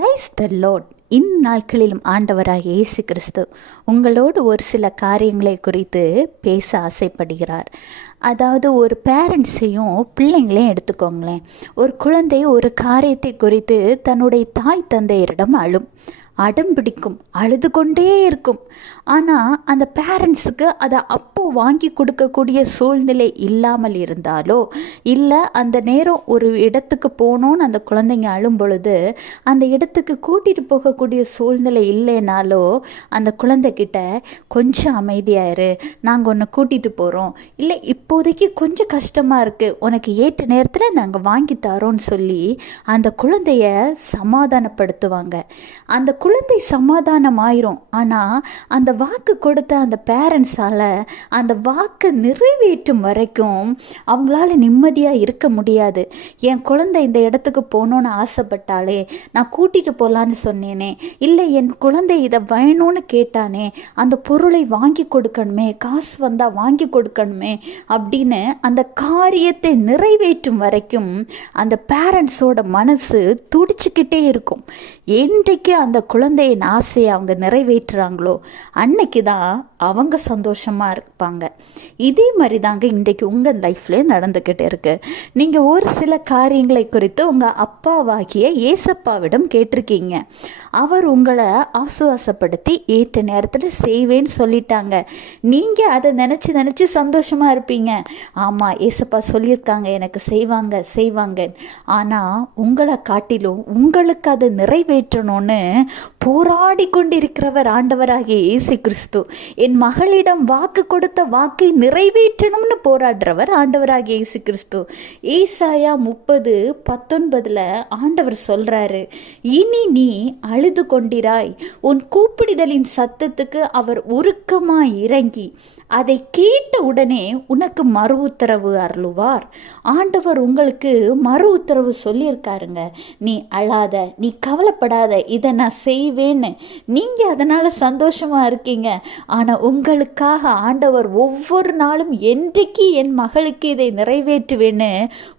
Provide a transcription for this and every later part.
Praise the Lord. இந்நாட்களிலும் ஆண்டவராகிய இயேசு கிறிஸ்து உங்களோடு ஒரு சில காரியங்களை குறித்து பேச ஆசைப்படுகிறார். அதாவது ஒரு பேரண்ட்ஸையும் பிள்ளைங்களையும் எடுத்துக்கோங்களேன். ஒரு குழந்தை ஒரு காரியத்தை குறித்து தன்னுடைய தாய் தந்தையரிடம் அடம் பிடிக்கும், அழுது கொண்டே இருக்கும். ஆனால் அந்த பேரண்ட்ஸுக்கு அதை அப்போ வாங்கி கொடுக்கக்கூடிய சூழ்நிலை இல்லாமல் இருந்தாலோ, இல்லை அந்த நேரம் ஒரு இடத்துக்கு போகணுன்னு அந்த குழந்தைங்க அழும் பொழுது அந்த இடத்துக்கு கூட்டிகிட்டு போகக்கூடிய சூழ்நிலை இல்லைனாலோ, அந்த குழந்தைகிட்ட கொஞ்சம் அமைதியாயிரு, நாங்கள் உன்னை கூட்டிகிட்டு போகிறோம், இல்லை இப்போதைக்கு கொஞ்சம் கஷ்டமாக இருக்குது, உனக்கு ஏற்ற நேரத்தில் நாங்கள் வாங்கி தரோன்னு சொல்லி அந்த குழந்தைய சமாதானப்படுத்துவாங்க. அந்த குழந்தை சமாதானம் ஆயிரும். ஆனால் அந்த வாக்கு கொடுத்த அந்த பேரண்ட்ஸால் அந்த வாக்கு நிறைவேற்றும் வரைக்கும் அவங்களால நிம்மதியாக இருக்க முடியாது. என் குழந்தை இந்த இடத்துக்கு போகணுன்னு ஆசைப்பட்டாலே, நான் கூட்டிகிட்டு போகலான்னு சொன்னேனே, இல்லை என் குழந்தை இதை வேணும்னு கேட்டானே, அந்த பொருளை வாங்கி கொடுக்கணுமே, காசு வந்தால் வாங்கி கொடுக்கணுமே அப்படின்னு அந்த காரியத்தை நிறைவேற்றும் வரைக்கும் அந்த பேரண்ட்ஸோட மனசு துடிச்சுக்கிட்டே இருக்கும். என்றைக்கு அந்த குழந்தையின் ஆசையை அவங்க நிறைவேற்றுறாங்களோ அன்னைக்கு தான் அவங்க சந்தோஷமாக இருப்பாங்க. இதே மாதிரி தாங்க இன்றைக்கு உங்கள் லைஃப்லேயே நடந்துக்கிட்டே இருக்கு. நீங்கள் ஒரு சில காரியங்களை குறித்து உங்கள் அப்பாவாகிய ஏசப்பாவிடம் கேட்டிருக்கீங்க. அவர் உங்களை ஆசுவாசப்படுத்தி ஏற்ற நேரத்தில் செய்வேன்னு சொல்லிட்டாங்க. நீங்கள் அதை நினச்சி சந்தோஷமாக இருப்பீங்க. ஆமாம், ஏசப்பா சொல்லியிருக்காங்க எனக்கு செய்வாங்க. ஆனால் உங்களை காட்டிலும் உங்களுக்கு அதை நிறைவேற்றணும்னு போராடி கொண்டிருக்கிறவர் ஆண்டவராகிய இயேசு கிறிஸ்து. என் மகளிடம் வாக்கு கொடுத்த வாக்கை நிறைவேற்றணும்னு போராடுறவர் ஆண்டவராகிய இயேசு கிறிஸ்து. ஏசாயா 30:19 ஆண்டவர் சொல்றாரு, இனி நீ அழுது கொண்டிராய், உன் கூப்பிடுதலின் சத்தத்துக்கு அவர் உருக்கமாய் இறங்கி அதை கேட்ட உடனே உனக்கு மறு உத்தரவு அருளுவார். ஆண்டவர் உங்களுக்கு மறு உத்தரவு சொல்லியிருக்காருங்க. நீ அழாத, நீ கவலைப்படாத, இதை நான் செய்வேன்னு நீங்கள் அதனால் சந்தோஷமாக இருக்கீங்க. ஆனால் உங்களுக்காக ஆண்டவர் ஒவ்வொரு நாளும் என்றைக்கு என் மகளுக்கு இதை நிறைவேற்றுவேன்னு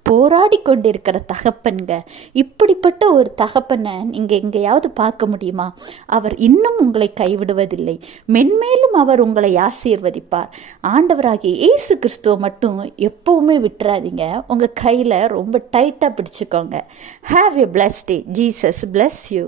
போராடி கொண்டிருக்கிற தகப்பன்க. இப்படிப்பட்ட ஒரு தகப்பனை நீங்கள் எங்கேயாவது பார்க்க முடியுமா? அவர் இன்னும் உங்களை கைவிடுவதில்லை. மென்மேலும் அவர் உங்களை ஆசீர்வதிப்பார். ஆண்டவராகிய இயேசு கிறிஸ்துவை மட்டும் எப்பவுமே விட்டுறாதீங்க. உங்கள் கையில் ரொம்ப டைட்டாக பிடிச்சுக்கோங்க. Have a blessed day. Jesus bless you.